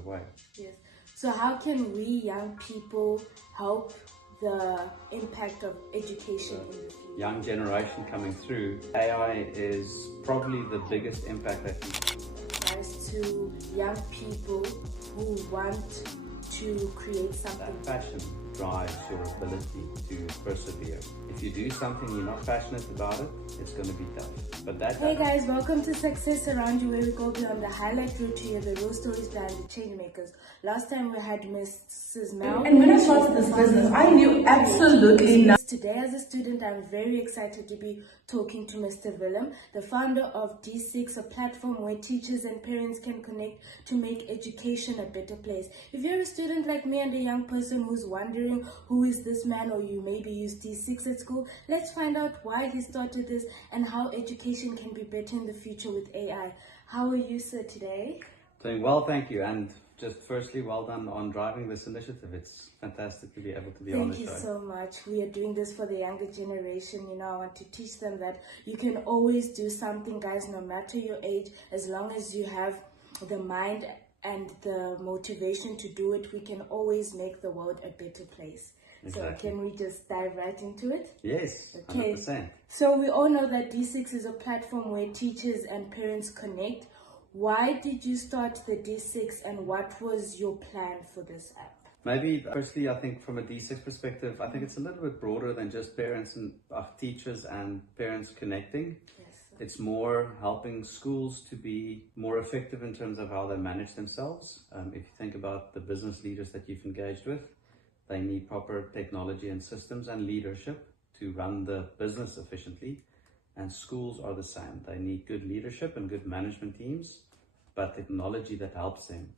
positive way. Yes. So how can we young people help the impact of education in the future? Young generation coming through, AI is probably the biggest impact that Advice to young people who want to create something. That passion drives your ability to persevere. If you do something you're not passionate about it, it's going to be tough. But Hey guys, welcome to Success Around You, where we go beyond the highlight reel to hear the real stories behind the change makers. Last time we had Mrs. Mel. And when I started this business, I knew absolutely nothing. Today as a student, I'm very excited to be talking to Mr. Willem, the founder of D6, a platform where teachers and parents can connect to make education a better place. If you're a student like me and a young person who's wondering who is this man, or you maybe use D6 at school, let's find out why he started this and how education can be better in the future with AI. How are you, sir, today? Doing well, thank you. And just firstly, well done on driving this initiative. It's fantastic to be able to be on the show. Thank you so much. We are doing this for the younger generation. You know, I want to teach them that you can always do something, guys, no matter your age, as long as you have the mind and the motivation to do it. We can always make the world a better place. Exactly. So can we just dive right into it? Yes, okay. 100%. So we all know that D6 is a platform where teachers and parents connect. Why did you start the D6 and what was your plan for this app? Maybe firstly, I think from a D6 perspective, I think it's a little bit broader than just parents and teachers and parents connecting. Yes. It's more helping schools to be more effective in terms of how they manage themselves. If you think about the business leaders that you've engaged with, they need proper technology and systems and leadership to run the business efficiently. And schools are the same. They need good leadership and good management teams, but technology that helps them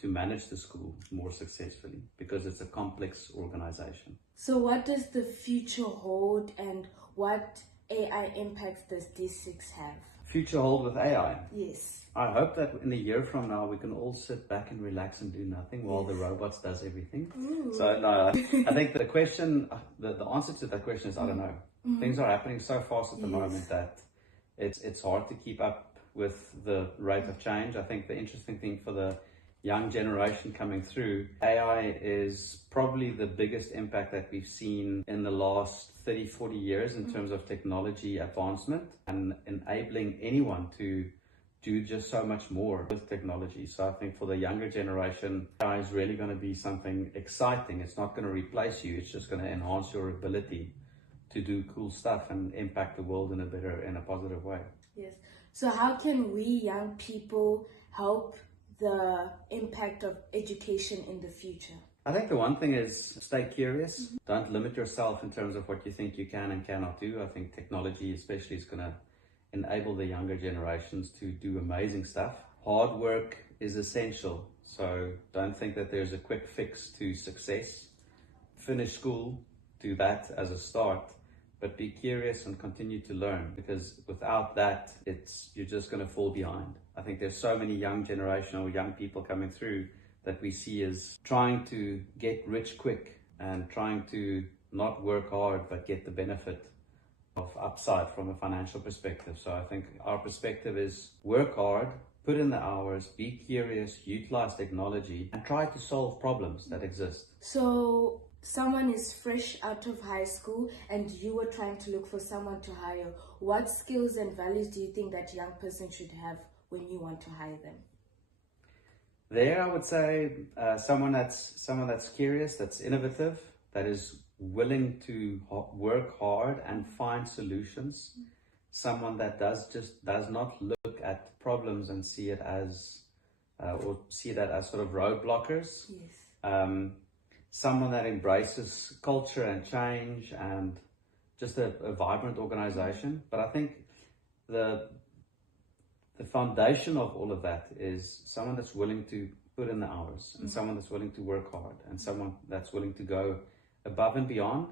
to manage the school more successfully, because it's a complex organization. So what does the future hold and what AI impacts does D6 have? Future hold with AI? Yes. I hope that in a year from now, we can all sit back and relax and do nothing while the robots does everything. Ooh. So no, I think the question, the answer to that question is, I don't know. Things are happening so fast at the moment that it's hard to keep up with the rate of change. I think the interesting thing for the young generation coming through, AI is probably the biggest impact that we've seen in the last 30, 40 years in terms of technology advancement and enabling anyone to do just so much more with technology. So I think for the younger generation, AI is really going to be something exciting. It's not going to replace you. It's just going to enhance your ability to do cool stuff and impact the world in a positive way. Yes. So how can we young people help the impact of education in the future? I think the one thing is stay curious. Don't limit yourself in terms of what you think you can and cannot do. I think technology especially is going to enable the younger generations to do amazing stuff. Hard work is essential. So don't think that there's a quick fix to success. Finish school, do that as a start. But be curious and continue to learn, because without that, you're just going to fall behind. I think there's so many young generation or young people coming through that we see as trying to get rich quick and trying to not work hard but get the benefit of upside from a financial perspective. So I think our perspective is work hard, put in the hours, be curious, utilize technology, and try to solve problems that exist. So someone is fresh out of high school and you were trying to look for someone to hire. What skills and values do you think that young person should have when you want to hire them? There, I would say someone that's curious, that's innovative, that is willing to work hard and find solutions. Someone that does not look at problems and see it as or see that as sort of roadblockers. Yes. Someone that embraces culture and change and just a vibrant organization. But I think the foundation of all of that is someone that's willing to put in the hours and someone that's willing to work hard and someone that's willing to go above and beyond,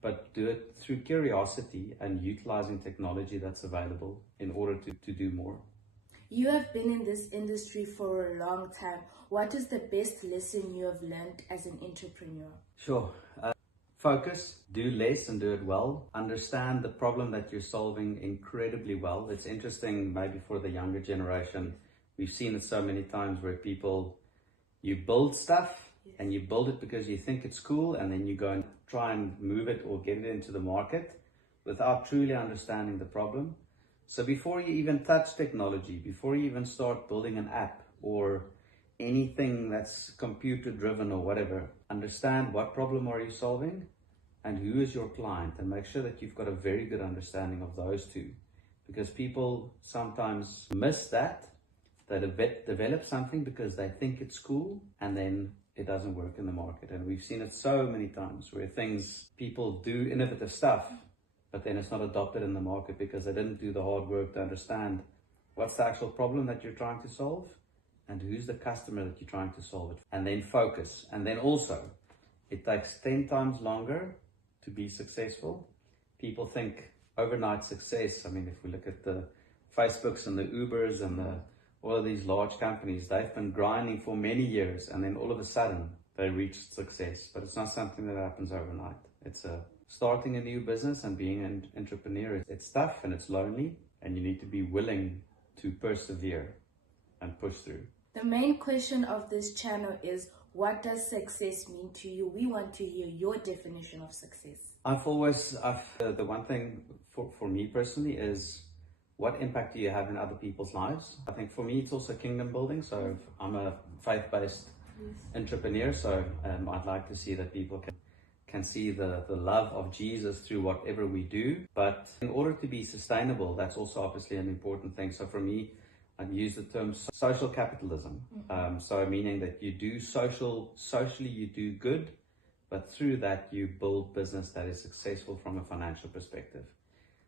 but do it through curiosity and utilizing technology that's available in order to do more. You have been in this industry for a long time. What is the best lesson you have learned as an entrepreneur? Sure. Focus, do less and do it well. Understand the problem that you're solving incredibly well. It's interesting, maybe for the younger generation, we've seen it so many times where people You build stuff and you build it because you think it's cool, and then you go and try and move it or get it into the market without truly understanding the problem. So before you even touch technology, before you even start building an app or anything that's computer driven or whatever, understand what problem are you solving and who is your client, and make sure that you've got a very good understanding of those two, because people sometimes miss that. They develop something because they think it's cool, and then it doesn't work in the market. And we've seen it so many times where people do innovative stuff, but then it's not adopted in the market because they didn't do the hard work to understand what's the actual problem that you're trying to solve and who's the customer that you're trying to solve it. And then focus. And then also, it takes 10 times longer to be successful. People think overnight success. I mean, if we look at the Facebooks and the Ubers and all of these large companies, they've been grinding for many years, and then all of a sudden they reach success. But it's not something that happens overnight. It's starting a new business and being an entrepreneur. It's tough and it's lonely, and you need to be willing to persevere and push through. The main question of this channel is, what does success mean to you? We want to hear your definition of success. The one thing for me personally is, what impact do you have in other people's lives? I think for me, it's also kingdom building. So I'm a faith-based entrepreneur. So I'd like to see that people can see the love of Jesus through whatever we do. But in order to be sustainable, that's also obviously an important thing. So for me, I've used the term social capitalism. So meaning that you do socially you do good, but through that you build business that is successful from a financial perspective.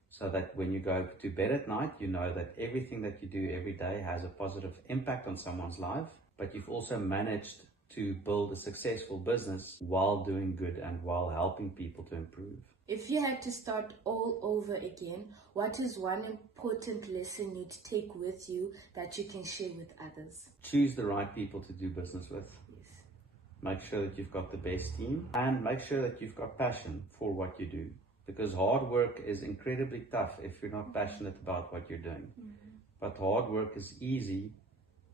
So that when you go to bed at night, you know that everything that you do every day has a positive impact on someone's life, but you've also managed to build a successful business while doing good and while helping people to improve. If you had to start all over again, what is one important lesson you'd take with you that you can share with others? Choose the right people to do business with. Yes. Make sure that you've got the best team, and make sure that you've got passion for what you do. Because hard work is incredibly tough if you're not passionate about what you're doing. But hard work is easy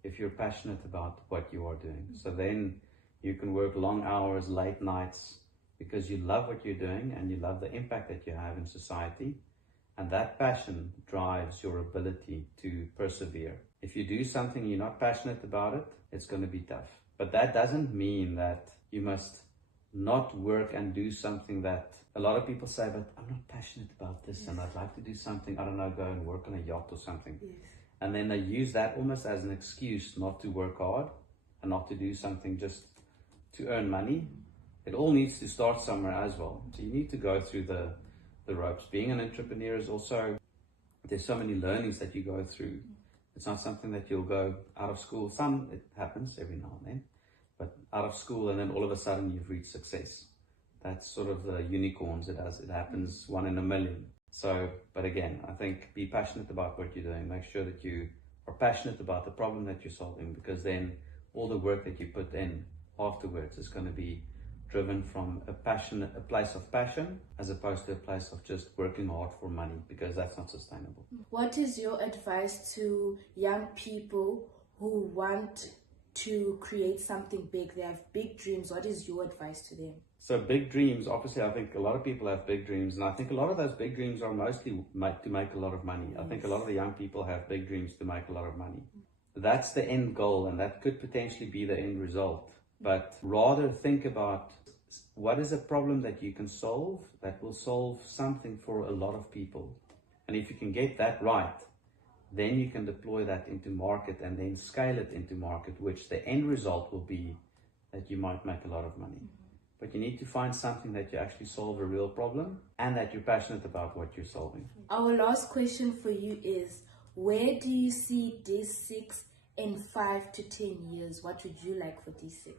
if you're passionate about what you are doing. So then you can work long hours, late nights, because you love what you're doing and you love the impact that you have in society. And that passion drives your ability to persevere. If you do something you're not passionate about it, it's going to be tough. But that doesn't mean that you must not work and do something that a lot of people say, but I'm not passionate about this, and I'd like to do something, I don't know, go and work on a yacht or something. And then they use that almost as an excuse not to work hard and not to do something just to earn money. It all needs to start somewhere as well. So you need to go through the ropes. Being an entrepreneur is also, there's so many learnings that you go through. It's not something that you'll go out of school. It happens every now and then, but out of school and then all of a sudden you've reached success. That's sort of the unicorns. It happens 1 in a million. So, but again, I think be passionate about what you're doing. Make sure that you are passionate about the problem that you're solving, because then all the work that you put in afterwards is going to be driven from a place of passion, as opposed to a place of just working hard for money, because that's not sustainable. What is your advice to young people who want to create something big? They have big dreams. What is your advice to them? So big dreams, obviously I think a lot of people have big dreams, and I think a lot of those big dreams are mostly to make a lot of money. I think a lot of the young people have big dreams to make a lot of money. That's the end goal, and that could potentially be the end result. But rather think about what is a problem that you can solve that will solve something for a lot of people. And if you can get that right, then you can deploy that into market and then scale it into market, which the end result will be that you might make a lot of money. But you need to find something that you actually solve a real problem and that you're passionate about what you're solving. Our last question for you is, where do you see D6 in 5 to 10 years? What would you like for D6?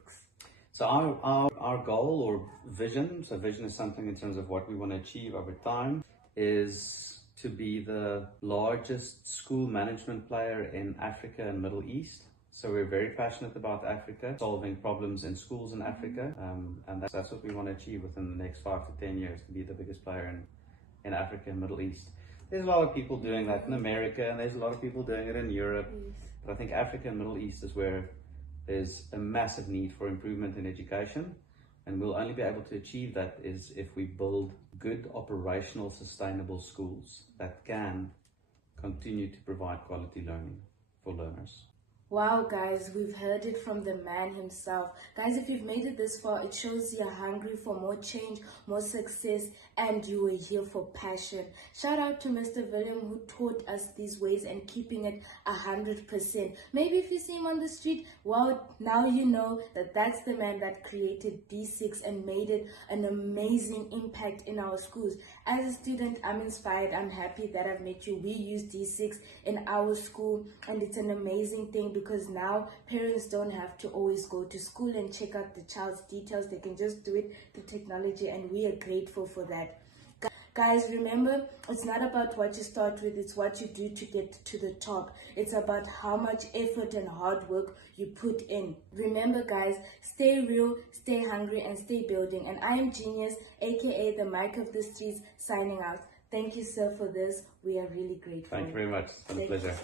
So our goal or vision, so vision is something in terms of what we want to achieve over time, is to be the largest school management player in Africa and Middle East. So we're very passionate about Africa, solving problems in schools in Africa, and that's what we want to achieve within the next 5 to 10 years, to be the biggest player in Africa and Middle East. There's a lot of people doing that in America, and there's a lot of people doing it in Europe, but I think Africa and Middle East is where There's a massive need for improvement in education, and we'll only be able to achieve that is if we build good operational sustainable schools that can continue to provide quality learning for learners. Wow, guys, we've heard it from the man himself. Guys, if you've made it this far, it shows you're hungry for more change, more success, and you were here for passion. Shout out to Mr. William, who taught us these ways and keeping it 100%. Maybe if you see him on the street, well, now you know that that's the man that created D6 and made it an amazing impact in our schools. As a student, I'm inspired. I'm happy that I've met you. We use D6 in our school, and it's an amazing thing because now parents don't have to always go to school and check out the child's details. They can just do it through technology, and we are grateful for that. Guys, remember, it's not about what you start with, it's what you do to get to the top. It's about how much effort and hard work you put in. Remember, guys, stay real, stay hungry, and stay building. And I am Genius, aka the mic of the streets, signing out. Thank you, sir, for this. We are really grateful. Thank you very much. It's been a pleasure.